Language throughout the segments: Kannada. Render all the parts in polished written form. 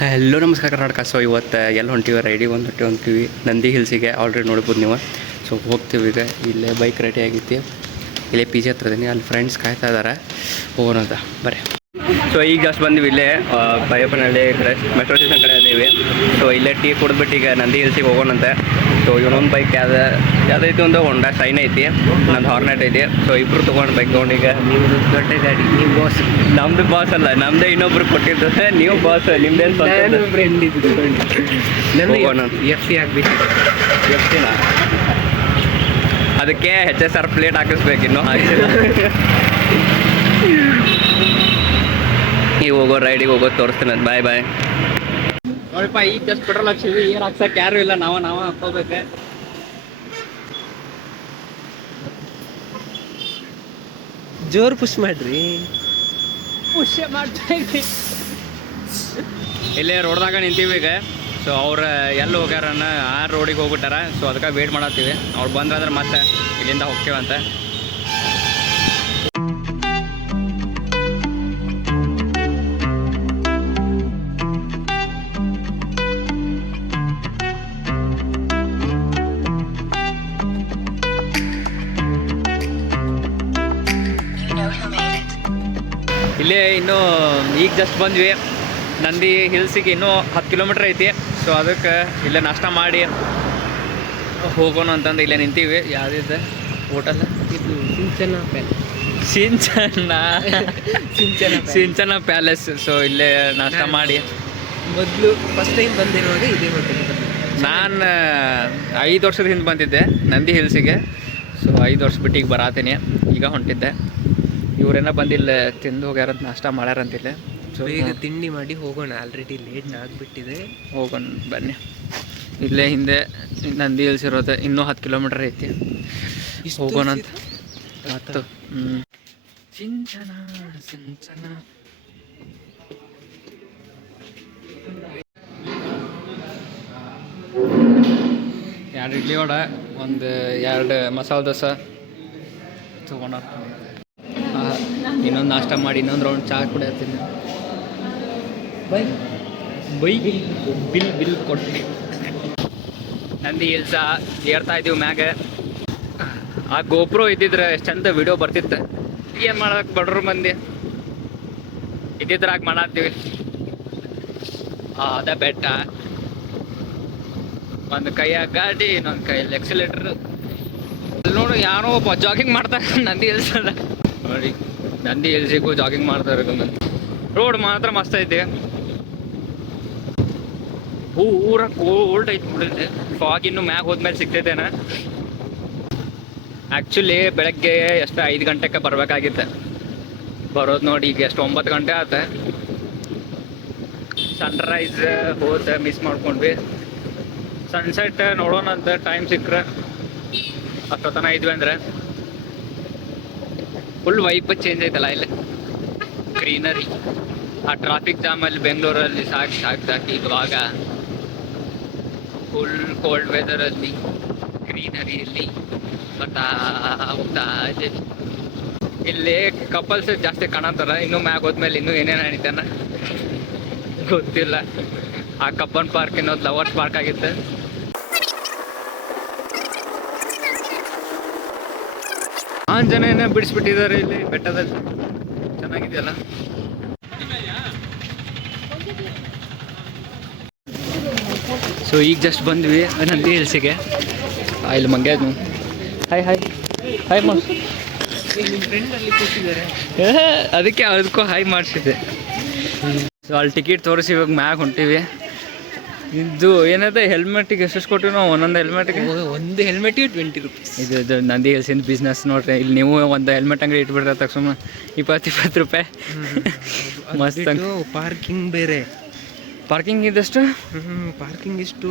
ಹೆಲೋ ನಮಸ್ಕಾರ ಕರ್ನಾಟಕ. ಸೊ ಇವತ್ತು ಎಲ್ಲಿ ಹೊಂಟಿವಿ? ರೈಡಿಗೆ ಹೊಂಟಿವಿ ನಂದಿ ಹಿಲ್ಸಿಗೆ. ಆಲ್ರೆಡಿ ನೋಡ್ಬೋದು ನೀವು. ಸೊ ಹೋಗ್ತೀವಿ ಈಗ. ಇಲ್ಲೇ ಬೈಕ್ ರೆಡಿ ಆಗೈತಿ. ಇಲ್ಲೇ ಪಿ ಜಿ ಹತ್ರ ಇದೀನಿ. ಅಲ್ಲಿ ಫ್ರೆಂಡ್ಸ್ ಕಾಯ್ತಾ ಇದ್ದಾರೆ, ಹೋಗೋಣ ಅಂತ ಬರ್ರಿ. ಸೊ ಈಗ ಜಸ್ಟ್ ಬಂದ್ವಿ ಇಲ್ಲೇ ಬೈಯಪ್ಪನಹಳ್ಳಿ ಕಡೆ ಮೆಟ್ರೋ ಸ್ಟೇಷನ್ ಕಡೆ ಅದೀವಿ. ಸೊ ಇಲ್ಲೇ ಟೀ ಕುಡಿದ್ಬಿಟ್ಟು ಈಗ ನಂದಿ ಹಿಲ್ಸಿಗೆ ಹೋಗೋಣಂತೆ. ಸೊ ಇವನೊಂದು ಬೈಕ್ ಯಾವುದೈತಿ, ಒಂದು ಹೊಂಡಾ ಶೈನ್ ಐತಿ, ನಂದು ಹಾರ್ನೆಟ್ ಐತಿ. ಸೊ ಇಬ್ಬರು ತೊಗೊಂಡು ಬೈಕ್ ತೊಗೊಂಡು ಈಗ ದೊಡ್ಡ ಗಾಡಿ. ನೀವು ಬಾಸ್? ನಮ್ಮದು ಬಾಸ್ ಅಲ್ಲ, ನಮ್ಮದೇ ಇನ್ನೊಬ್ರು ಕೊಟ್ಟಿದ್ದು. ನೀವು ಬಾಸ್, ನಿಮ್ದೇನು ಫ್ರೆಂಡ್ ಇದ್ದು ಹೋಗೋಣ. ಎಫ್ ಸಿ ಆಗಬೇಕು. ಎಷ್ಟಿನ ಅದಕ್ಕೆ HSR ಪ್ಲೇಟ್ ಹಾಕಿಸ್ಬೇಕು, ಇನ್ನೂ ಹಾಕಿಲ್ಲ. ನೀವು ಹೋಗೋ ರೈಡಿಗೆ ಹೋಗೋದು ತೋರಿಸ್ತೀನಿ. ಬಾಯ್ ಬಾಯ್. ನೋಡಿಪ್ಪ, ಈಗ ಜಸ್ಟ್ ಪೆಟ್ರೋಲ್ ಹಾಕ್ಸಿದ್ವಿ. ಏನು ಹಾಕ್ಸಕ್ಕೆ ಯಾರು ಇಲ್ಲ, ನಾವ ಹಾಕೋಬೇಕು. ಜೋರು ಪುಷ್ ಮಾಡ್ರಿ. ಪುಷ್ ಮಾಡ್ತಾ ಇದ್ವಿ. ಇಲ್ಲೇ ರೋಡ್ದಾಗ ನಿಂತೀವಿ ಈಗ. ಸೊ ಅವ್ರು ಎಲ್ಲಿ ಹೋಗ್ಯಾರನ್ನ ಆ ರೋಡಿಗೆ ಹೋಗ್ಬಿಟ್ಟಾರ. ಸೊ ಅದಕ್ಕೆ ವೇಟ್ ಮಾಡತ್ತೀವಿ. ಅವ್ರು ಬಂದ್ರೆ ಮತ್ತೆ ಇಲ್ಲಿಂದ ಹೋಗ್ತೀವಂತೆ. ಇಲ್ಲೇ ಇನ್ನೂ ಈಗ ಜಸ್ಟ್ ಬಂದ್ವಿ ನಂದಿ ಹಿಲ್ಸಿಗೆ. ಇನ್ನೂ 10 ಕಿಲೋಮೀಟ್ರ್ ಐತಿ. ಸೊ ಅದಕ್ಕೆ ಇಲ್ಲೇ ನಾಷ್ಟ ಮಾಡಿ ಹೋಗೋಣ ಅಂತಂದು ಇಲ್ಲೇ ನಿಂತೀವಿ. ಯಾವುದಿದೆ ಹೋಟೆಲ್? ಇದು ಸಿಂಚನ ಪ್ಯಾಲೇಸ್. ಸೊ ಇಲ್ಲೇ ನಾಷ್ಟ ಮಾಡಿ ಮೊದಲು ಫಸ್ಟ್ ಟೈಮ್ ಬಂದಿರುವಾಗ ಇದೇ ಹೋಟೆಲ್. ನಾನು 5 ವರ್ಷದ ಹಿಂದೆ ಬಂದಿದ್ದೆ ನಂದಿ ಹಿಲ್ಸಿಗೆ. ಸೊ 5 ವರ್ಷ ಬಿಟ್ಟು ಈಗ ಬರಾತೀನಿ. ಈಗ ಹೊಂಟಿದ್ದೆ. ಇವರೇನೋ ಬಂದಿಲ್ಲ, ತಿಂದು ಹೋಗ್ಯಾರಂತ, ನಾಷ್ಟ ಮಾಡ್ಯಾರಂತಿಲ್ಲ. ಸೊ ಈಗ ತಿಂಡಿ ಮಾಡಿ ಹೋಗೋಣ. ಆಲ್ರೆಡಿ ಲೇಟ್ ಆಗಿಬಿಟ್ಟಿದೆ. ಹೋಗೋಣ ಬನ್ನಿ. ಇಲ್ಲೇ ಹಿಂದೆ ನಂದಿ ಹಿಲ್ಸ್ ಇರೋದು. ಇನ್ನೂ 10 ಕಿಲೋಮೀಟ್ರ್ ಐತಿ. ಹೋಗೋಣ ಅಂತ. 10. ಸಿಂಚನ ಸಿಂಚನ. ಎರಡು ಇಡ್ಲಿ ವಡೆ, ಒಂದು 2 ಮಸಾಲೆ ದೋಸೆ ತೊಗೊಂಡ. ಇನ್ನೊಂದು ನಾಷ್ಟ ಮಾಡಿ ಇನ್ನೊಂದು ರೌಂಡ್ ಚಹಾ ಕುಡಿಯತ್ತೀನಿ. ಬೈ ಬಿಲ್ ಕೊಟ್ಟು ನಂದಿ ಹಿಲ್ಸ ಏರ್ತಾ ಇದ್ದೀವಿ ಮ್ಯಾಗ. ಆ ಗೋಪ್ರೋ ಇದ್ದಿದ್ರೆ ಎಷ್ಟು ಚಂದ ವಿಡಿಯೋ ಬರ್ತಿತ್ತು. ಏನು ಮಾಡಕ್ಕೆ ಬಡ್ರು ಮಂದಿ ಇದ್ದಿದ್ರಾಗ ಮಾಡತ್ತೀವಿ. ಅದ ಬೆಟ್ಟ, ಒಂದು ಕೈಯಾಗ ಗಾಡಿ, ಇನ್ನೊಂದು ಕೈಯಲ್ಲಿ ಎಕ್ಸಿಲೇಟರ್. ಅಲ್ಲಿ ನೋಡು ಯಾರೋ ಒಬ್ಬ ಜಾಗಿಂಗ್ ಮಾಡ್ತಾರೆ ನಂದಿ ಹಿಲ್ಸ್ ಅದ ನೋಡಿ. ನಂದಿ ಹಿಲ್ಸಿಗೂ ಜಾಗಿಂಗ್ ಮಾಡ್ತಾರೆ. ರೋಡ್ ಮಾತ್ರ ಮಸ್ತ್ ಐತಿ. ಪೂರ ಕೋಲ್ಡ್ ಐತಿ ಬಿಡುತ್ತೆ. ಫಾಗ್ ಇನ್ನು ಮ್ಯಾಗ ಹೋದ್ಮೇಲೆ ಸಿಗ್ತೈತೇನ. ಆ್ಯಕ್ಚುಲಿ ಬೆಳಗ್ಗೆ ಎಷ್ಟು 5 ಗಂಟೆಗೆ ಬರಬೇಕಾಗಿತ್ತು. ಬರೋದು ನೋಡಿ ಈಗ ಎಷ್ಟು 9 ಗಂಟೆ ಆತ. ಸನ್ರೈಸ್ ಹೋದ ಮಿಸ್ ಮಾಡ್ಕೊಂಡ್ವಿ. ಸನ್ಸೆಟ್ ನೋಡೋಣ ಅಂತ ಟೈಮ್ ಸಿಕ್ಕರೆ ಅಷ್ಟೊತ್ತನ ಇದ್ವಿ ಅಂದರೆ. ಫುಲ್ ವೈಬ್ ಚೇಂಜ್ ಐತಲ್ಲ ಇಲ್ಲಿ, ಗ್ರೀನರಿ. ಆ ಟ್ರಾಫಿಕ್ ಜಾಮಲ್ಲಿ ಬೆಂಗಳೂರಲ್ಲಿ ಸಾಕಿ ಇವಾಗ ಫುಲ್ ಕೋಲ್ಡ್ ವೆದರಲ್ಲಿ ಗ್ರೀನರಿಯಲ್ಲಿ ಬರ್ತಾ ಹೋಗ್ತಾ ಇದೆ. ಇಲ್ಲಿ ಕಪಲ್ಸ್ ಜಾಸ್ತಿ ಕಾಣತ್ತಾರ. ಇನ್ನೂ ಮ್ಯಾಗ ಹೋದ್ಮೇಲೆ ಇನ್ನೂ ಏನೇನು ನಡೀತಾನ ಗೊತ್ತಿಲ್ಲ. ಆ ಕಬ್ಬನ್ ಪಾರ್ಕ್ ಇನ್ನೊಂದು ಲವರ್ಸ್ ಪಾರ್ಕ್ ಆಗಿತ್ತು. ಆಂಜನೇಯನ ಬಿಡಿಸ್ಬಿಟ್ಟಿದ್ದಾರೆ ಇಲ್ಲಿ ಬೆಟ್ಟದಲ್ಲಿ. ಚೆನ್ನಾಗಿದೆಯಲ್ಲ. ಸೊ ಈಗ ಜಸ್ಟ್ ಬಂದ್ವಿ ನಂದಿ ಹಿಲ್ಸಿಗೆ. ಇಲ್ಲಿ ಮಂಗ್ಯ ಹಾಯ್ ಹಾಯ್ ಹಾಯ್ ಮಾಡಿ. ನಿಮ್ಮ ಫ್ರೆಂಡ್ ಅಲ್ಲಿ ಕೂತಿದ್ದಾರೆ, ಅದಕ್ಕೆ ಅದಕ್ಕೂ ಹಾಯ್ ಮಾಡಿಸಿದ್ದೆ. ಸೊ ಅಲ್ಲಿ ಟಿಕೆಟ್ ತೋರಿಸಿ ಇವಾಗ ಮ್ಯಾಗ ಹೊಂಟಿವಿ. ಇದು ಏನಂತ ಹೆಲ್ಮೆಟಿಗೆ ಎಷ್ಟು ಕೊಟ್ಟಿವಿ ನಾವು? ಒಂದೊಂದು ಹೆಲ್ಮೆಟ್ಗೆ ಒಂದು ಹೆಲ್ಮೆಟಿಗೆ 20 ರೂಪೀಸ್. ಇದು ನಂದಿ ಹಿಲ್ಸಿನ ಬಿಸ್ನೆಸ್ ನೋಡ್ರಿ. ಇಲ್ಲಿ ನೀವು ಒಂದು ಹೆಲ್ಮೆಟ್ ಅಂಗಡಿ ಇಟ್ಬಿಟ್ರೆ ತಕ್ಷಣ 20 ರೂಪಾಯಿ. ಮಸ್ತ್. ಪಾರ್ಕಿಂಗ್ ಬೇರೆ. ಪಾರ್ಕಿಂಗ್ ಇದಷ್ಟು? ಪಾರ್ಕಿಂಗ್ ಎಷ್ಟು?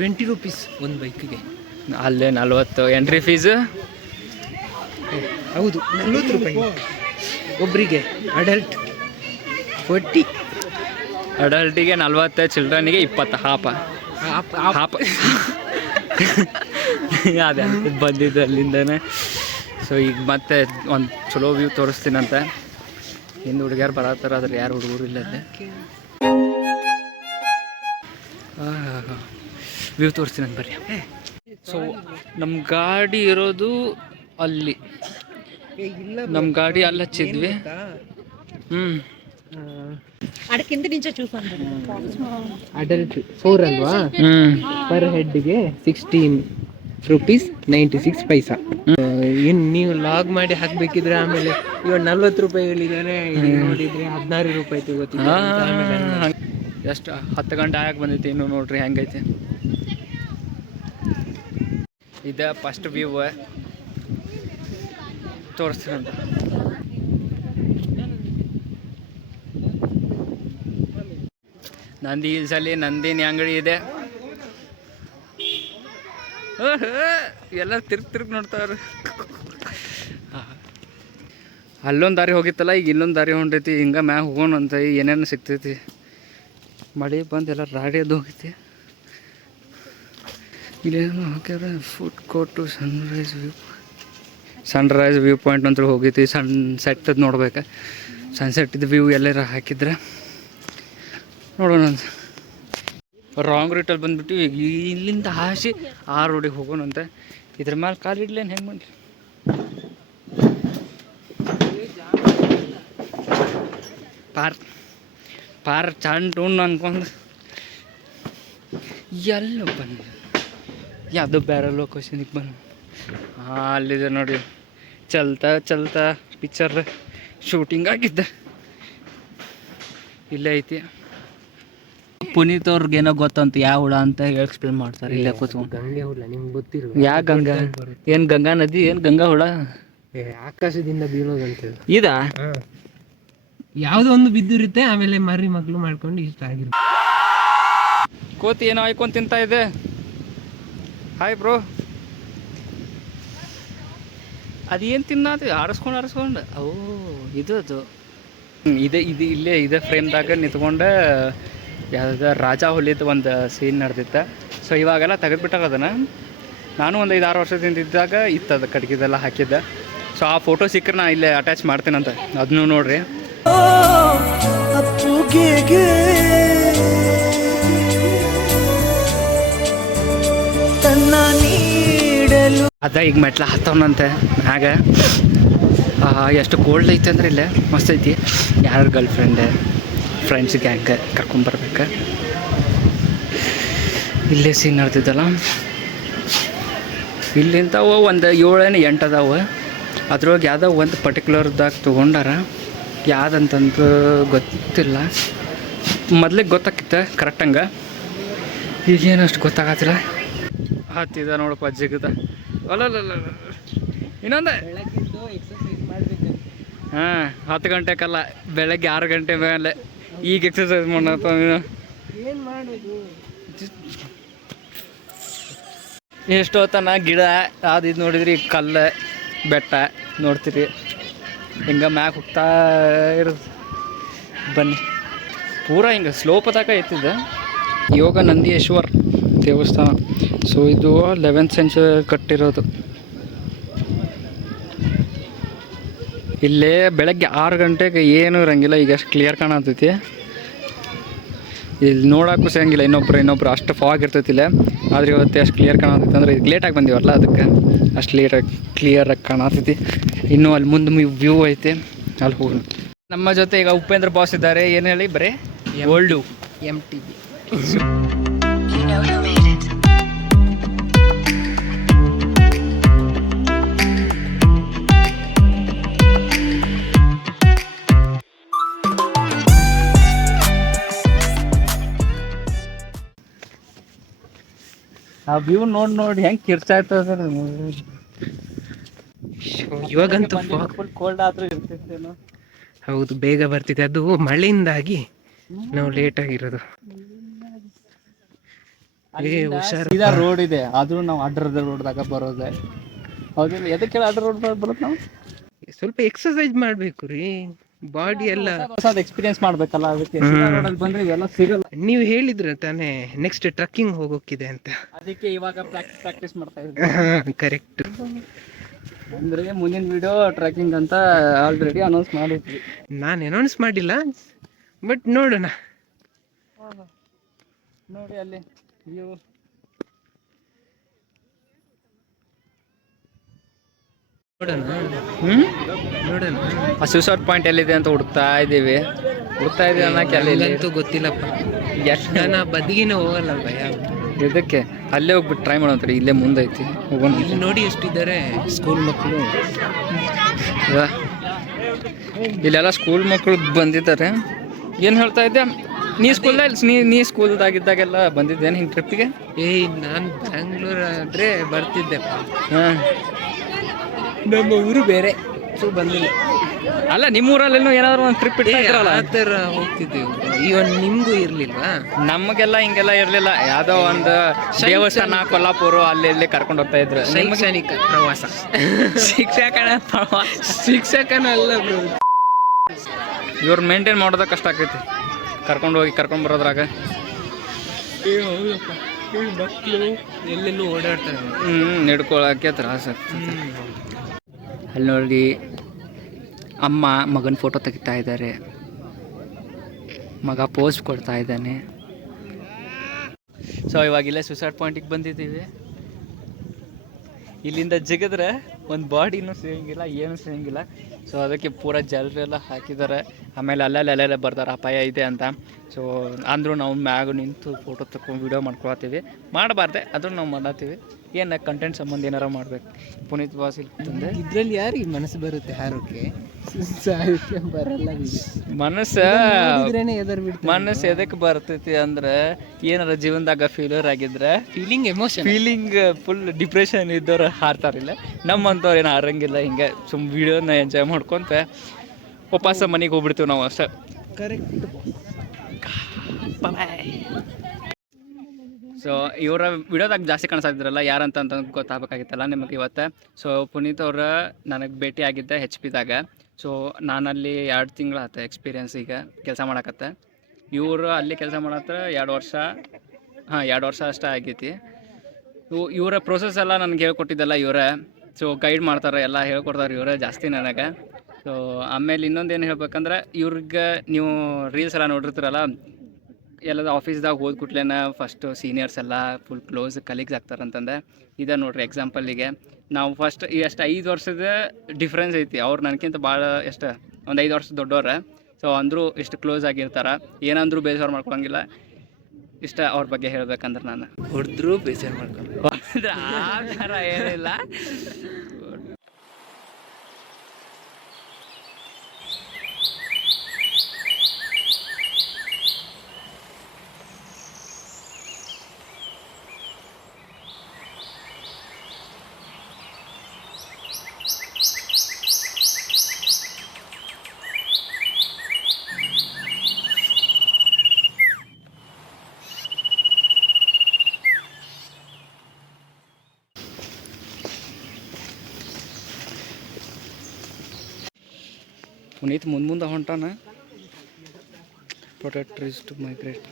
20 ರೂಪೀಸ್ ಒಂದು ಬೈಕಿಗೆ. ಅಲ್ಲೇ 40 ಎಂಟ್ರಿ ಫೀಸು. ಹೌದು, 40 ರೂಪಾಯಿ ಒಬ್ಬರಿಗೆ. ಅಡಲ್ಟ್ 40. ಅಡಲ್ಟಿಗೆ 40, ಚಿಲ್ಡ್ರನ್ನಿಗೆ 20. ಹಾಪ ಅದೇ ಬಂದಿದ್ದು ಅಲ್ಲಿಂದನೇ. ಸೊ ಈಗ ಮತ್ತೆ ಒಂದು ಚಲೋ ವ್ಯೂ ತೋರಿಸ್ತೀನಂತ. ಹಿಂದೆ ಹುಡುಗಿಯಾರು ಬರತ್ತಾರ, ಅದ್ರ ಯಾರು ಹುಡುಗರು ಇಲ್ಲ. ವ್ಯೂ ತೋರಿಸ್ತೀನಿ ಅಂತ ಬರ್ರಿ. ಸೊ ನಮ್ಮ ಗಾಡಿ ಇರೋದು ಅಲ್ಲಿ, ನಮ್ಮ ಗಾಡಿ ಅಲ್ಲಿ ಹಚ್ಚಿದ್ವಿ. ಅದಕ್ಕಿಂತ ನಿಂಚೆ ಚೂಸ್ ಅಡಲ್ಟ್ 4 ಅಲ್ವಾ, ಪರ್ ಹೆಡ್ಗೆ 16 ರೂಪೀಸ್ 96 ಪೈಸಾ. ಏನು ನೀವು ಲಾಗ್ ಮಾಡಿ ಹಾಕ್ಬೇಕಿದ್ರೆ ಆಮೇಲೆ ಇವಾಗ 40 ರೂಪಾಯಿ ಹೇಳಿದಾರೆ, ನೋಡಿದ್ರೆ 16 ರೂಪಾಯಿ ತಗೋತಿದ್ದೆ. ಎಷ್ಟು 10 ಗಂಟೆ ಆಗಕ್ಕೆ ಬಂದೈತಿ, ಇನ್ನು ನೋಡ್ರಿ ಹೆಂಗೈತೆ. ಇದು ಫಸ್ಟ್ ವ್ಯೂ ತೋರಿಸ್ತೀನಂತ. ನಂದಿ ಹಿಲ್ಸಲ್ಲಿ ನಂದಿನಿ ಅಂಗಡಿ ಇದೆ. ಎಲ್ಲ ತಿರ್ಗಿ ನೋಡ್ತಾವ್ರು. ಅಲ್ಲೊಂದು ದಾರಿ ಹೋಗಿತ್ತಲ್ಲ, ಈಗ ಇಲ್ಲೊಂದು ದಾರಿ ಹೊಂಟೈತಿ. ಹಿಂಗೆ ಮ್ಯಾಗ ಹೋಗೋಣ ಅಂತ ಏನೇನು ಸಿಗ್ತೈತಿ. ಮಳೆ ಬಂದು ಎಲ್ಲ ರಾಡಿ ಅದು ಹೋಗೈತಿ. ಇಲ್ಲೇನು ಹಾಕ್ಯಾರ food court, Sunrise view point ಅಂತ ಹೋಗೈತಿ. ಸನ್ಸೆಟ್ ನೋಡ್ಬೇಕು, ಸನ್ಸೆಟ್ಟಿದ್ದು ವ್ಯೂ ಎಲ್ಲಾರ ಹಾಕಿದ್ರೆ ನೋಡೋಣ ಅಂತ. ರಾಂಗ್ ರೂಟಲ್ಲಿ ಬಂದುಬಿಟ್ಟು ಈಗ ಇಲ್ಲಿಂದ ಹಾಸಿ ಆ ರೋಡಿಗೆ ಹೋಗೋಣಂತೆ. ಇದ್ರ ಮೇಲೆ ಕಾಲಿಡ್ಲೇನು ಹೆಂಗೆ ಮಾಡಲಿ. ಪಾರ್ ಚಂಡ್ ಉಣ್ಣು ಅನ್ಕೊಂಡು ಎಲ್ಲ ಬಂದು ಯಾವುದೋ ಬೇರೆ ಲೊಕೇಶನಿಗೆ ಬಂದು ಅಲ್ಲಿದೆ ನೋಡಿ. ಚಲ್ತಾ ಪಿಕ್ಚರ್ ಶೂಟಿಂಗ್ ಆಗಿದ್ದ ಇಲ್ಲೇ ಐತಿ. ಪುನೀತ್ ಅವ್ರಿಗೇನೋ ಗೊತ್ತಂತ ಯಾವ ಹುಳ ಅಂತ ಎಕ್ಸ್ಪ್ಲೇನ್ ಮಾಡ್ತಾರೆ ಇಲ್ಲೇ ಕೂತ್ಕೊಂಡು. ಗಂಗೆ ಹುಳ ನಿಮ್ಗೆ ಗೊತ್ತಿರೋ ಯಾ ಗಂಗಾ? ಏನು ಗಂಗಾ ನದಿ? ಏನು ಗಂಗಾ ಹುಳ? ಆಕಾಶದಿಂದ ಬೀಳೋದಂತ ಇದಾ? ಯಾವುದೋ ಒಂದು ಬಿದ್ದಿರುತ್ತೆ, ಆಮೇಲೆ ಮರಿ ಮಗ್ಳು ಮಾಡ್ಕೊಂಡು ಇಷ್ಟ ಆಗಿರುತ್ತೆ. ಕೋತಿ ಏನೋ ಆಯ್ಕೊಂಡು ತಿಂತ ಇದೆ. Hi bro. ಅದೇನು ತಿನ್ನದು? ಆರಿಸ್ಕೊಂಡು ಓ ಇದು ಅದು ಇಲ್ಲೇ ಫ್ರೇಮ್ದಾಗ ನಿಂತ್ಕೊಂಡು ಯಾವುದ ರಾಜ ಹುಲಿದು ಒಂದು ಸೀನ್ ನಡೆದಿತ್ತು. ಸೊ ಇವಾಗೆಲ್ಲ ತೆಗೆದುಬಿಟ್ಟಾರ ಅದನ್ನು. ನಾನು ಒಂದು 5-6 ವರ್ಷದಿಂದ ಇದ್ದಾಗ ಇತ್ತದು ಕಡ್ಗಿದೆಲ್ಲ ಹಾಕಿದ್ದೆ. ಸೊ ಆ ಫೋಟೋ ಸಿಕ್ಕರೆ ನಾನು ಇಲ್ಲೇ ಅಟ್ಯಾಚ್ ಮಾಡ್ತೀನಂತ, ಅದನ್ನು ನೋಡ್ರಿ. ಅದ ಈಗ ಮೆಟ್ಲ ಹತ್ತವನಂತೆ ಮ್ಯಾಗ. ಎಷ್ಟು ಕೋಲ್ಡ್ ಐತೆ ಅಂದ್ರೆ ಇಲ್ಲೇ ಮಸ್ತ್ ಐತಿ. ಯಾರು ಗರ್ಲ್ ಫ್ರೆಂಡ್ಸ್ ಗ್ಯಾಂಗ್ ಕರ್ಕೊಂಬರ್ಬೇಕು. ಇಲ್ಲೇ ಸೀನ್ ನಡೆದಿದ್ದಲ್ಲ. ಇಲ್ಲಿಂದವು ಒಂದು 7-8 ಅದಾವೆ. ಅದ್ರೊಳಗೆ ಯಾವುದೋ ಒಂದು ಪರ್ಟಿಕ್ಯುಲರ್ದಾಗ ತೊಗೊಂಡಾರ. ಯಾವುದಂತಂದು ಗೊತ್ತಿಲ್ಲ. ಮೊದ್ಲಿಗೆ ಗೊತ್ತಾಗಿತ್ತು ಕರೆಕ್ಟಂಗೆ, ಈಗೇನು ಅಷ್ಟು ಗೊತ್ತಾಗತ್ತಿಲ್ಲ. ಹತ್ತಿದ ನೋಡಪ್ಪ ಜಿಗದ. ಅಲ್ಲಲ್ಲ ಇನ್ನೊಂದು ಹಾಂ 10 ಗಂಟೆಗಲ್ಲ, ಬೆಳಗ್ಗೆ 6 ಗಂಟೆ ಮೇಲೆ ಈಗ ಎಕ್ಸಸೈಸ್ ಮಾಡಪ್ಪ. ಏನು ಮಾಡೋದು? ಎಷ್ಟೊತ್ತನ ಗಿಡ ಅದು ಇದು ನೋಡಿದ್ರಿ, ಕಲ್ಲು ಬೆಟ್ಟ ನೋಡ್ತೀರಿ. ಹಿಂಗೆ ಮ್ಯಾಗ ಹೋಗ್ತಾ ಇರೋದು. ಬನ್ನಿ, ಪೂರ ಹಿಂಗೆ ಸ್ಲೋಪದಾಗ ಐತಿದ್ದ. ಯೋಗ ನಂದೀಶ್ವರ ದೇವಸ್ಥಾನ. ಸೊ ಇದು 11th ಸೆಂಚುರಿ ಕಟ್ಟಿರೋದು. ಇಲ್ಲೇ ಬೆಳಗ್ಗೆ 6 ಗಂಟೆಗೆ ಏನೂ ಇರೋಂಗಿಲ್ಲ. ಈಗ ಅಷ್ಟು ಕ್ಲಿಯರ್ ಕಾಣತೈತಿ. ಇಲ್ಲಿ ನೋಡೋಕ್ಕೂ ಸಿಗಂಗಿಲ್ಲ ಇನ್ನೊಬ್ರು ಅಷ್ಟು ಫಾಗ್ ಇರ್ತೈತಿ ಇಲ್ಲೇ. ಆದರೆ ಇವತ್ತು ಅಷ್ಟು ಕ್ಲಿಯರ್ ಕಾಣತೈತಿ ಅಂದರೆ ಇದು ಲೇಟಾಗಿ ಬಂದೀವಲ್ಲ, ಅದಕ್ಕೆ ಅಷ್ಟು ಕ್ಲಿಯರಾಗಿ ಕಾಣತೈತಿ. ಇನ್ನೂ ಅಲ್ಲಿ ಮುಂದೆ ವ್ಯೂ ಐತಿ, ಅಲ್ಲಿ ಹೋಗೋಣ. ನಮ್ಮ ಜೊತೆ ಈಗ ಉಪೇಂದ್ರ ಬಾಸ್ ಇದ್ದಾರೆ. ಏನು ಹೇಳಿ, ಬರೀ ಓಲ್ಡು MTB. ಆ ವ್ಯೂ ನೋಡಿ ಹೆಂಗೆ ಕಿರ್ಚಾಯ್ತದ. ಇವಾಗಂತೂ ಫುಲ್ ಕೋಲ್ಡ್ ಆದ್ರೂ ಇರ್ತೈತೇನೋ. ಹೌದು, ಬೇಗ ಬರ್ತಿದೆ. ಅದು ಮಳೆಯಿಂದಾಗಿ ನಾವು ಲೇಟ್ ಆಗಿರೋದು. ಸೀದಾ ರೋಡ್ ಇದೆ, ಆದ್ರೂ ನಾವು ಅಡ್ರದ ರೋಡ್ದಾಗ ಬರೋದೆ. ಹೌದಿಲ್ಲ? ಎದಕ್ಕೆ ಅಡ್ರ ರೋಡ್ ಬರೋದು? ನಾವು ಸ್ವಲ್ಪ ಎಕ್ಸಸೈಸ್ ಮಾಡ್ಬೇಕು ರೀ, ಬಾಡಿ ಎಲ್ಲ ಎಕ್ಸ್ಪೀರಿಯನ್ಸ್ ಮಾಡ್ಬೇಕಲ್ಲ. ಅದಕ್ಕೆ ರೋಡಲ್ಲಿ ಬಂದ್ರೆ ಇವೆಲ್ಲ ಸಿಗಲ್ಲ. ನೀವು ಹೇಳಿದ್ರೆ ತಾನೇ ನೆಕ್ಸ್ಟ್ ಟ್ರಕ್ಕಿಂಗ್ ಹೋಗೋಕ್ಕಿದೆ ಅಂತ, ಅದಕ್ಕೆ ಇವಾಗ ಪ್ರಾಕ್ಟೀಸ್ ಮಾಡ್ತಾ ಇದ್ದೀವಿ. ಕರೆಕ್ಟ್. ಅಂದ್ರೆ ಮುಂದಿನ ವಿಡಿಯೋ ಟ್ರೆಕ್ಕಿಂಗ್ ಅಂತ ಆಲ್ರೆಡಿ ಅನೌನ್ಸ್ ಮಾಡಿದ್ವಿ. ನಾನು ಅನೌನ್ಸ್ ಮಾಡಿಲ್ಲ, ಬಟ್ ನೋಡೋಣ. ನೋಡಿ ಅಲ್ಲಿ ವ್ಯೂ ನೋಡೋಣ ಹ್ಞೂ ನೋಡೋಣ. ಆ ಸೂಸೈಡ್ ಪಾಯಿಂಟ್ ಎಲ್ಲಿದೆ ಅಂತ ಹುಡುಕ್ತಾ ಇದ್ದೀವಿ ಅನ್ನೋಕೆ ಅಲ್ಲಿ ನನಗಂತೂ ಗೊತ್ತಿಲ್ಲಪ್ಪ. ಎಷ್ಟು ನಾನು ಆ ಬದಿಗಿನ ಹೋಗಲ್ಲ ಭಯ. ಇದಕ್ಕೆ ಅಲ್ಲೇ ಹೋಗ್ಬಿಟ್ಟು ಟ್ರೈ ಮಾಡೋಂತಾರೆ. ಇಲ್ಲೇ ಮುಂದೈತಿ ಹೋಗೋಣ. ಇಲ್ಲಿ ನೋಡಿ ಎಷ್ಟಿದ್ದಾರೆ ಸ್ಕೂಲ್ ಮಕ್ಕಳು. ಇಲ್ಲೆಲ್ಲ ಸ್ಕೂಲ್ ಮಕ್ಕಳು ಬಂದಿದ್ದಾರೆ. ಏನು ಹೇಳ್ತಾ ಇದ್ದೆ ನೀ ಸ್ಕೂಲ್ದಾಗಿದ್ದಾಗೆಲ್ಲ ಬಂದಿದ್ದೇನೆ ಹಿಂಗೆ ಟ್ರಿಪ್ಪಿಗೆ? ನಾನು ಬ್ಯಾಂಗ್ಳೂರ್ ಆದ್ರೆ ಬರ್ತಿದ್ದೆಪ್ಪ. ಹಾಂ, ನಮ್ಮ ಊರು ಬೇರೆ, ಸೊ ಬಂದಿಲ್ಲ. ಅಲ್ಲ ನಿಮ್ಮೂರಲ್ಲೇನೋ ಏನಾದ್ರು ಒಂದು ಟ್ರಿಪ್ ಇಟ್ಟಿರಲ್ಲ, ಆ ಥರ ಹೋಗ್ತಿದ್ದೀವಿ. ಇವನ್ ನಿಮ್ಗೂ ಇರ್ಲಿಲ್ವಾ? ನಮಗೆಲ್ಲ ಹಿಂಗೆಲ್ಲ ಇರಲಿಲ್ಲ. ಯಾವುದೋ ಒಂದು ದೇವಸ್ಥಾನ ಕೊಲ್ಲಾಪುರ ಅಲ್ಲಿ ಕರ್ಕೊಂಡು ಹೋಗ್ತಾ ಇದ್ರು. ಶೈಕ್ಷಣಿಕ ಪ್ರವಾಸ. ಶಿಕ್ಷಕನಲ್ಲ ಬ್ರೋ. ಇವ್ರು ಮೇಂಟೈನ್ ಮಾಡೋದ ಕಷ್ಟ ಆಕೈತಿ, ಕರ್ಕೊಂಡು ಬರೋದ್ರಾಗ. ಹೌದಪ್ಪ, ಮಕ್ಕಳು ಎಲ್ಲೆಲ್ಲೂ ಓಡಾಡ್ತಾರೆ. ನಡ್ಕೊಳಕ್ಕೆ ತ್ರಾಸ ಆಗ್ತದೆ. ಅಲ್ಲಿ ನೋಡಿ ಅಮ್ಮ ಮಗನ ಫೋಟೋ ತೆಗಿತಾ ಇದ್ದಾರೆ. ಮಗ ಪೋಸ್ ಕೊಡ್ತಾ ಇದ್ದಾನೆ. ಸೊ ಇವಾಗಿಲ್ಲೇ ಸೂಸೈಡ್ ಪಾಯಿಂಟಿಗೆ ಬಂದಿದ್ದೀವಿ. ಇಲ್ಲಿಂದ ಜಿಗಿದ್ರೆ ಒಂದು ಬಾಡಿನೂ ಸಿಗಂಗಿಲ್ಲ, ಏನೂ ಸಿಗಂಗಿಲ್ಲ. ಸೊ ಅದಕ್ಕೆ ಪೂರ ಜಲ್ರೆಲ್ಲ ಹಾಕಿದ್ದಾರೆ. ಆಮೇಲೆ ಅಲ್ಲೆಲ್ಲ ಬರ್ತಾರೆ ಅಪಾಯ ಇದೆ ಅಂತ. ಸೊ ಅಂದರೂ ನಾವು ಮ್ಯಾಗ ನಿಂತು ಫೋಟೋ ತಗೊಂಡು ವೀಡಿಯೋ ಮಾಡ್ಕೊಳತ್ತೀವಿ. ಮಾಡಬಾರ್ದೆ ಆದರೂ ನಾವು ಮಾಡತ್ತೀವಿ. ಏನು ಕಂಟೆಂಟ್ ಸಂಬಂಧ ಏನಾರ ಮಾಡ್ಬೇಕು. ಪುನೀತ್ ಬಾಸ್ ತಂದೆ ಇದ್ರಲ್ಲಿ ಯಾರಿಗೆ ಮನಸ್ಸು ಬರುತ್ತೆ ಹಾರೋಕ್ಕೆ? ಬರಲ್ಲ. ಮನಸ್ಸು ಎದಕ್ಕೆ ಬರ್ತೈತಿ ಅಂದ್ರೆ ಏನಾರ ಜೀವನದಾಗ ಫೇಲ್ಯೂರ್ ಆಗಿದ್ರೆ ಫೀಲಿಂಗ್ ಫುಲ್ ಡಿಪ್ರೆಷನ್ ಇದ್ದವ್ರು ಹಾರ್ತಾರಿಲ್ಲ. ನಮ್ಮಂಥವ್ರು ಏನು ಹಾರಂಗಿಲ್ಲ. ಹಿಂಗೆ ವೀಡಿಯೋನ ಎಂಜಾಯ್ ಮಾಡ್ಕೊಂತ ವಾಪಸ್ ಮನೆಗೆ ಹೋಗ್ಬಿಡ್ತೀವಿ ನಾವು ಅಷ್ಟೇ. ಕರೆಕ್ಟ್. ಸೊ ಇವರ ವಿಡಿಯೋದಾಗ ಜಾಸ್ತಿ ಕಾಣಿಸ್ತಿದ್ರಲ್ಲ ಯಾರಂತ ಗೊತ್ತಾಗಬೇಕಾಗಿತ್ತಲ್ಲ ನಿಮಗೆ ಇವತ್ತು. ಸೊ ಪುನೀತ್ ಅವ್ರ ನನಗೆ ಭೇಟಿ ಆಗಿದ್ದೆ HP ದಾಗ. ಸೊ ನಾನಲ್ಲಿ 2 ತಿಂಗಳು ಆಯ್ತು ಎಕ್ಸ್ಪೀರಿಯನ್ಸ್ ಈಗ ಕೆಲಸ ಮಾಡಕತ್ತೆ. ಇವರು ಅಲ್ಲಿ ಕೆಲಸ ಮಾಡತ್ರ 2 ವರ್ಷ, 2 ವರ್ಷ ಅಷ್ಟೇ ಆಗೈತಿ. ಇವರ ಪ್ರೊಸೆಸ್ ಎಲ್ಲ ನನಗೆ ಹೇಳ್ಕೊಟ್ಟಿದ್ದಲ್ಲ ಇವರೇ. ಸೊ ಗೈಡ್ ಮಾಡ್ತಾರೆ, ಎಲ್ಲ ಹೇಳ್ಕೊಡ್ತಾರೆ ಇವರೇ ಜಾಸ್ತಿ ನನಗೆ. ಸೊ ಆಮೇಲೆ ಇನ್ನೊಂದೇನು ಹೇಳ್ಬೇಕಂದ್ರೆ ಇವ್ರಿಗೆ ನೀವು ರೀಲ್ಸ್ ಎಲ್ಲ ನೋಡಿರ್ತೀರಲ್ಲ, ಎಲ್ಲದ ಆಫೀಸ್ದಾಗ ಹೋದ ಕೂಡ್ಲೇನ ಫಸ್ಟು ಸೀನಿಯರ್ಸ್ ಎಲ್ಲ ಫುಲ್ ಕ್ಲೋಸ್ ಕಲೀಗ್ಸ್ ಆಗ್ತಾರಂತಂದೆ. ಇದೆ ನೋಡ್ರಿ ಎಕ್ಸಾಂಪಲ್ಲಿಗೆ ನಾವು ಫಸ್ಟ್ ಎಷ್ಟು 5 ವರ್ಷದ ಡಿಫ್ರೆನ್ಸ್ ಐತಿ. ಅವ್ರು ನನಗಿಂತ ಭಾಳ ಒಂದು 5 ವರ್ಷ ದೊಡ್ಡವ್ರೆ. ಸೊ ಅಂದರೂ ಇಷ್ಟು ಕ್ಲೋಸ್ ಆಗಿರ್ತಾರೆ. ಏನಂದ್ರೂ ಬೇಜಾರು ಮಾಡ್ಕೊಳಂಗಿಲ್ಲ. ಇಷ್ಟ ಅವ್ರ ಬಗ್ಗೆ ಹೇಳ್ಬೇಕಂದ್ರೆ ನಾನು ಹೊಡೆದ್ರು ಬೇಜಾರು ಮಾಡ್ಕೊಂಡು ಆ ಥರ ಏನಿಲ್ಲ. ಪುನೀತ್ ಮುಂದೆ ಹೊಂಟಾನ. Protect trees to migrate.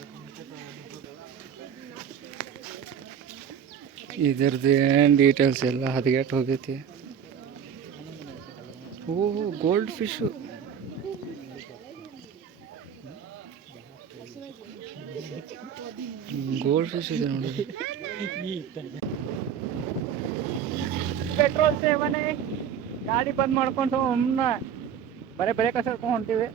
ಇದ್ರದ್ದು ಏನು ಡೀಟೇಲ್ಸ್ ಎಲ್ಲ ಹದಗೆಟ್ಟು ಹೋಗೈತಿ. ಓಹೋ, ಗೋಲ್ಡ್ ಫಿಶು. ಗೋಲ್ಡ್ ಫಿಶ್ ಇದೆ ನೋಡಿ. ಪೆಟ್ರೋಲ್ ಸೇವನೆ ಗಾಡಿ ಬಂದ್ ಮಾಡ್ಕೊಂಡು ಒಮ್ಮೆ ಬರೀ ಬ್ರೇಕ್ ಹಚ್ಕೊಂಡು ಹೊಂಟಿವಿ.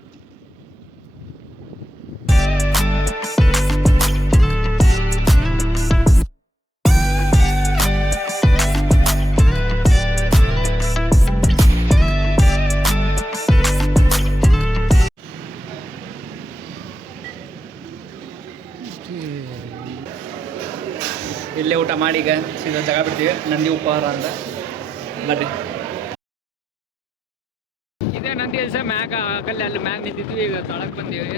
ಇಲ್ಲೇ ಊಟ ಮಾಡಿ ಈಗ ಸೀದಾ ಜಾಗ ಬಿಡ್ತೀವಿ. ನಂದಿ ಉಪಹಾರ ಅಂತ ಬರ್ರಿ. ಇದೇ ನಂದಿ ಹಿಲ್ಸ ಮ್ಯಾಗ ಆಗಲ್ಲಿ ಅಲ್ಲಿ ಮ್ಯಾಗ ನಿಂತಿದ್ವಿ. ಈಗ ತಳಕ್ಕೆ ಬಂದೀವಿ.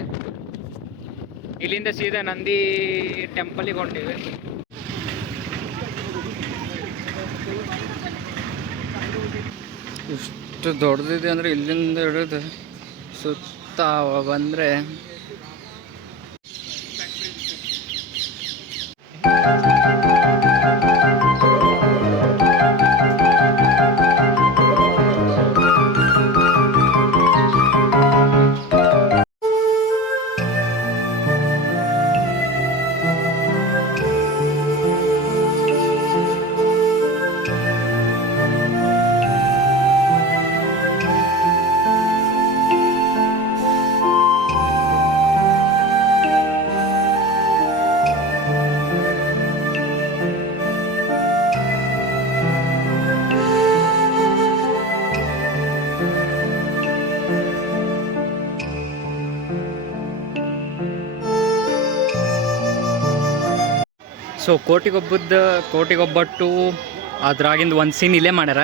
ಇಲ್ಲಿಂದ ಸೀದಾ ನಂದಿ ಟೆಂಪಲಿಗೆ ಹೊಂಟೀವಿ. ಇಷ್ಟು ದೊಡ್ಡದಿದೆ ಅಂದರೆ ಇಲ್ಲಿಂದ ಹಿಡಿದು ಸುತ್ತ ಬಂದರೆ ಸೊ ಕೋಟಿಗೊಬ್ಬಟ್ಟು ಅದ್ರಾಗಿಂದ ಒಂದು ಸೀನ್ ಇಲ್ಲೇ ಮಾಡ್ಯಾರ.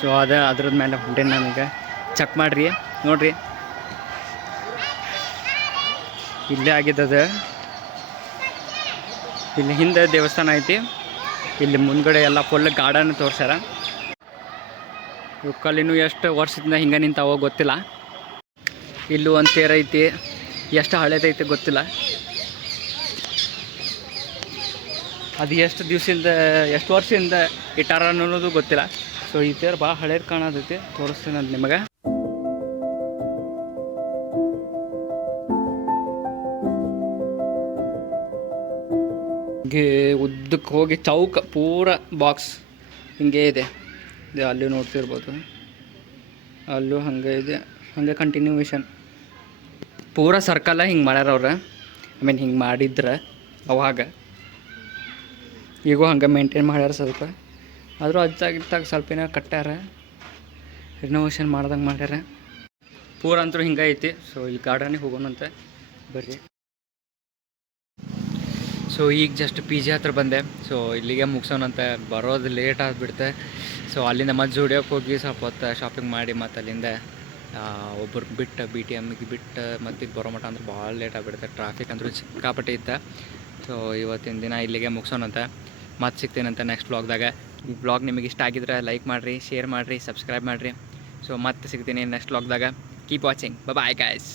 ಸೊ ಅದ್ರದ್ದು ಮೇಲೆ ಹೊಂಟೇನಿ ನಾನೀಗ. ಚೆಕ್ ಮಾಡಿರಿ ನೋಡಿರಿ, ಇಲ್ಲೇ ಆಗಿದ್ದದ. ಇಲ್ಲಿ ಹಿಂದೆ ದೇವಸ್ಥಾನ ಐತಿ, ಇಲ್ಲಿ ಮುಂದ್ಗಡೆ ಎಲ್ಲ ಫುಲ್ ಗಾರ್ಡನ್ ತೋರ್ಸ್ಯಾರ. ಕಲ್ಲಿನೂ ಎಷ್ಟು ವರ್ಷದಿಂದ ಹಿಂಗೆ ನಿಂತಾವೋ ಗೊತ್ತಿಲ್ಲ. ಇಲ್ಲೂ ಒಂದು ತೇರ್ ಐತಿ, ಎಷ್ಟು ಹಳೇದೈತಿ ಗೊತ್ತಿಲ್ಲ. ಅದು ಎಷ್ಟು ದಿವಸದಿಂದ ಎಷ್ಟು ವರ್ಷದಿಂದ ಇಟ್ಟಾರ ಅನ್ನೋದು ಗೊತ್ತಿಲ್ಲ. ಸೊ ಈ ತೇರು ಭಾಳ ಹಳೇದು ಕಾಣತೈತಿ, ತೋರಿಸ್ತೀನಿ ಅದು ನಿಮಗೆ. ಹಿಂಗೆ ಉದ್ದಕ್ಕೆ ಹೋಗಿ ಚೌಕ ಪೂರ ಬಾಕ್ಸ್ ಹಿಂಗೆ ಇದೆ. ಅಲ್ಲಿ ನೋಡ್ತಿರ್ಬೋದು, ಅಲ್ಲೂ ಹಾಗೆ ಇದೆ, ಹಾಗೆ ಕಂಟಿನ್ಯೂವೇಷನ್ ಪೂರ ಸರ್ಕಲ್ಲ ಹಿಂಗೆ ಮಾಡ್ಯಾರ ಅವ್ರು. ಐ ಮೀನ್ ಹಿಂಗೆ ಮಾಡಿದ್ರೆ ಅವಾಗ, ಈಗೂ ಹಂಗೆ ಮೇಂಟೈನ್ ಮಾಡ್ಯಾರ ಸ್ವಲ್ಪ. ಆದರೂ ಅಜ್ಜಾಗಿತ್ತಾಗ ಸ್ವಲ್ಪ ಏನಾರು ಕಟ್ಟ್ಯಾರ, ರಿನೋವೇಷನ್ ಮಾಡ್ದಂಗೆ ಮಾಡ್ಯಾರ. ಪೂರ ಅಂತೂ ಹಿಂಗೆ ಐತಿ. ಸೊ ಈ ಗಾರ್ಡನಿಗೆ ಹೋಗೋಣಂತೆ ಬರ್ರಿ. ಸೊ ಈಗ ಜಸ್ಟ್ ಪಿ ಜಿ ಹತ್ರ ಬಂದೆ. ಸೊ ಇಲ್ಲಿಗೆ ಮುಗಿಸೋಣಂತೆ, ಬರೋದು ಲೇಟ್ ಆಗಿಬಿಡುತ್ತೆ. ಸೊ ಅಲ್ಲಿಂದ ಮತ್ತೆ ಜುಡಿಯೋಕ್ಕೆ ಹೋಗಿ ಸ್ವಲ್ಪ ಹೊತ್ತು ಶಾಪಿಂಗ್ ಮಾಡಿ ಮತ್ತೆ ಅಲ್ಲಿಂದ ಒಬ್ಬರು ಬಿಟ್ಟು BTMಗೆ ಬಿಟ್ಟು ಮತ್ತೆ ಇದು ಬರೋ ಮಟ್ಟ ಅಂದ್ರೆ ಭಾಳ ಲೇಟ್ ಆಗಿಬಿಡುತ್ತೆ. ಟ್ರಾಫಿಕ್ ಅಂದರೂ ಸಿಕ್ಕಾಪಟ್ಟೆ ಇತ್ತು. ಸೊ ಇವತ್ತಿನ ದಿನ ಇಲ್ಲಿಗೆ ಮುಗಿಸೋಣಂತೆ, ಮತ್ತೆ ಸಿಗ್ತೀನಂತೆ ನೆಕ್ಸ್ಟ್ ವ್ಲಾಗ್ದಾಗ. ಈ ವ್ಲಾಗ್ ನಿಮಗೆ ಇಷ್ಟ ಆಗಿದ್ರೆ ಲೈಕ್ ಮಾಡಿರಿ, ಶೇರ್ ಮಾಡಿರಿ, ಸಬ್ಸ್ಕ್ರೈಬ್ ಮಾಡಿರಿ. ಸೊ ಮತ್ತೆ ಸಿಗ್ತೀನಿ ನೆಕ್ಸ್ಟ್ ವ್ಲಾಗ್ದಾಗ. Keep watching. Bye guys.